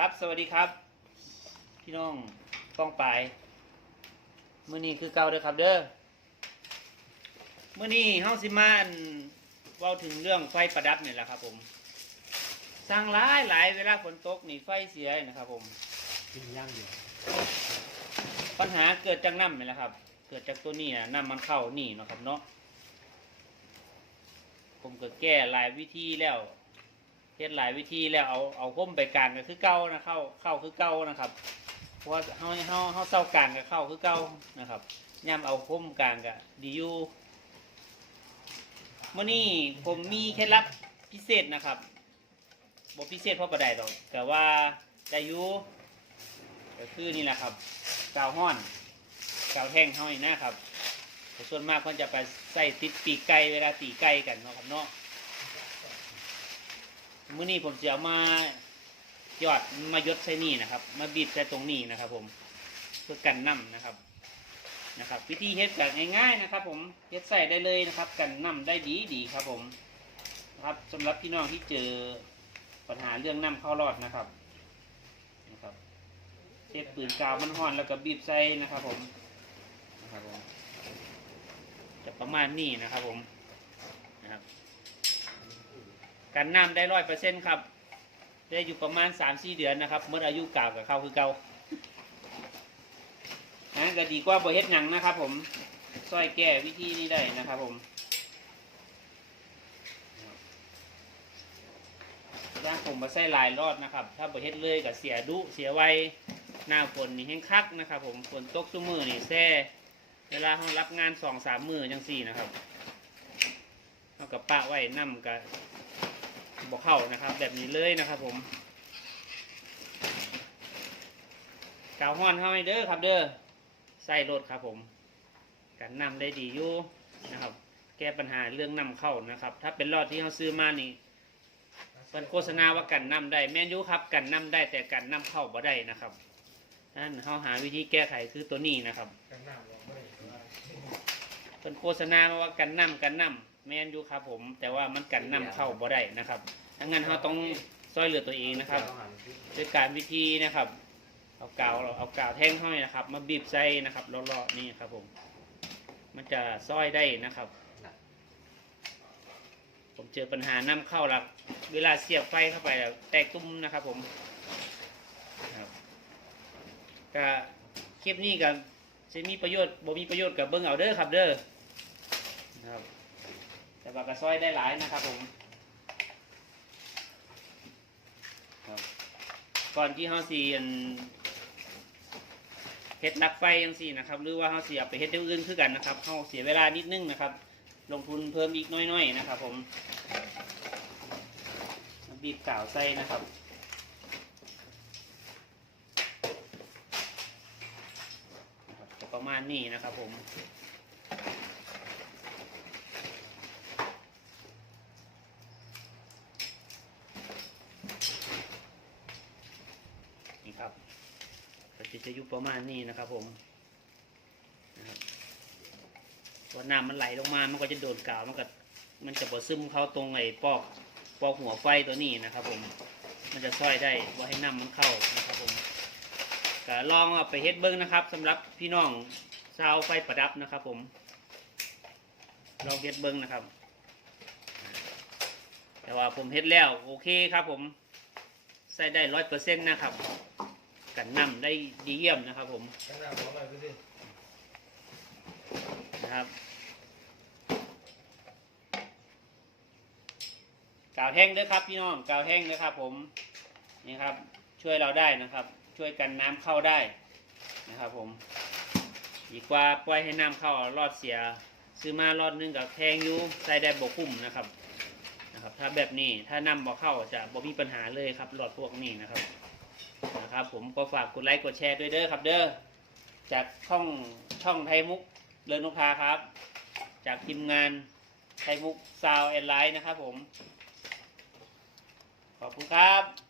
ครับ สวัสดีครับ พี่น้องป้องปลายมื้อนี้คือเก่าเด้อครับ เด้อมื้อนี้เฮาสิมาอันเว้าถึงเรื่องไฟประดับนี่แหละครับ ผมสร้างหลายหลายเวลาฝนตกนี่ไฟเสียนะครับ ผมกินย่างเดียวปัญหาเกิดจากน้ำนี่แหละครับ เกิดจากตัวนี้นะน้ำมันเข้านี่เนาะครับเนาะผมก็แก้หลายวิธีแล้ว เฮ็ดหลายวิธีแล้วเอาเอาก้มไปกลางก็คือเก่านะเข้าเข้าคือเก่านะครับเพราะว่าเฮาเฮาเฮาเศร้ากลางก็เข้าคือเก่านะครับย่ำเอาก้มกลางก็ดีอยู่มื่อนี้ผมมีเคล็ดลับพิเศษนะครับบ่พิเศษเพราะประใดดอกแต่ว่าได้อยู่ก็คือนี่แหละครับกาวห้อนกาวแห้งเท่านี้นะครับแต่ส่วนมากเพิ่นจะไปใส่ติดปีกไก่เวลาตีไก่กันเนาะครับเนาะ มื้อนี้ผมจะเอามายอดมายดใส่นี่นะครับ มาบีบใส่ตรงนี้นะครับ ผมเพื่อกันน้ำนะครับนะครับ วิธีเฮ็ดแบบง่ายๆนะครับ ผมเฮ็ดใส่ได้เลยนะครับ กันน้ำได้ดีดีครับ ผมนะครับสำหรับพี่น้องที่เจอปัญหาเรื่องน้ำเข้ารอดนะครับนะครับเทปปืนกาวมันห่อนแล้วก็บีบใส่นะครับ ผมนะครับผมจะประมาณนี้นะครับ ผมนะครับ กันน้ำได้ร้อยเปอร์เซ็นต์ครับ ได้อยู่ประมาณสามสี่เดือนนะครับเมื่ออายุเก่ากับเขาคือเก่านะก็ดีกว่าบเฮ็ดหนังนะครับ ผมซอยแก้วิธีนี้ได้นะครับ ผมย่างผมมาใส่หลายรอดนะครับ ถ้าบเฮ็ดเลยก็เสียดุเสียไวหน้าฝนนี่แห้งคักนะครับ ผมฝนตกซุมือนี่แซ่เวลาเขารับงานสองสามมือจังสี่นะครับเอากับปะไว้น้ำกับ บอกเข้านะครับ แบบนี้เลยนะครับ ผมกาวห้อนเข้าให้เด้อครับ เด้อใส่รถครับ ผมกันน้ำได้ดีอยู่นะครับ แก้ปัญหาเรื่องน้ำเข้านะครับ ถ้าเป็นรอดที่เขาซื้อมานี่เป็นโฆษณาว่ากันน้ำได้แม่นอยุครับ กันน้ำได้แต่กันน้ำเข้าบ่ได้นะครับนั่นเขาหาวิธีแก้ไขคือตัวนี้นะครับกันน้ำลงไม่ได้เป็นโฆษณามาว่ากันน้ำกันน้ำ แม่นอยู่ครับผม แต่ว่ามันกันน้ำเข้าบ่ได้นะครับดังนั้นเราต้องซอยเหลือตัวเองนะครับด้วยการวิธีนะครับเอากาวเอากาวแท่งห้อยนะครับ มาบีบใส่นะครับเลาะๆนี่ครับผม มันจะซอยได้นะครับ ผมเจอปัญหาน้ำเข้าแล้วเวลาเสียบไฟเข้าไปแล้วแตกตุ้มนะครับ ผมครับก็คลิปนี้ก็จะมีประโยชน์บ่มีประโยชน์กับเบิ้งเอาเด้อครับเด้อนะครับ แต่ว่ากระซอยได้หลายนะครับผมครับก่อนที่เฮาสิอันเฮ็ดนักไฟยังสี่นะครับ หรือว่าเฮาสิเอาไปเฮ็ดอย่างอื่นคือกันนะครับเฮาเสียเวลานิดนึงนะครับ ลงทุนเพิ่มอีกน้อยๆนะครับ ผมบีบกาวใส่นะครับประมาณนี้นะครับผม นี่ครับก็ จะอยู่ประมาณนี้นะครับ ผมนะครับพอน้ำมันไหลลงมา มันก็จะโดนกาว มันก็ มันจะบ่ซึมเข้าตรงไอ้ปอกปอกหัวไฟตัวนี้นะครับ ผม มันจะช่วยได้ว่าให้น้ำมันเข้านะครับผมก็ลองเอาไปเฮ็ดเบิ้งนะครับสำหรับพี่น้องชาวไฟประดับนะครับ ผม ลองเฮ็ดเบิ้งนะครับ แต่ว่าผมเฮ็ดแล้ว โอเคครับ ผมใส่ได้ร้อยเปอร์เซ็นต์นะครับ กันน้ำได้ดีเยี่ยมนะครับ ผมน้ำลงไปก็ได้นะครับกาวแห้งเด้อครับพี่น้องกาวแห้งเด้อครับ ผมนี่ครับ ช่วยเราได้นะครับ ช่วยกันน้ำเข้าได้นะครับ ผมดีกว่าปล่อยให้น้ำเข้ารอดเสีย ซื้อมารอดนึงกับแพงอยู่ใส่ได้บกคุ้มนะครับนะครับ ถ้าแบบนี้ถ้าน้ำบ่เข้าจะบ่มีปัญหาเลยครับรอดพวกนี้นะครับ นะครับ ผมก็ฝากกดไลค์กดแชร์ด้วยเด้อครับ เด้อจากช่องช่องไทยมุกเลินนกพาครับ จากทีมงานไทยมุกซาวแอนไลน์นะครับ ผม ขอบคุณครับ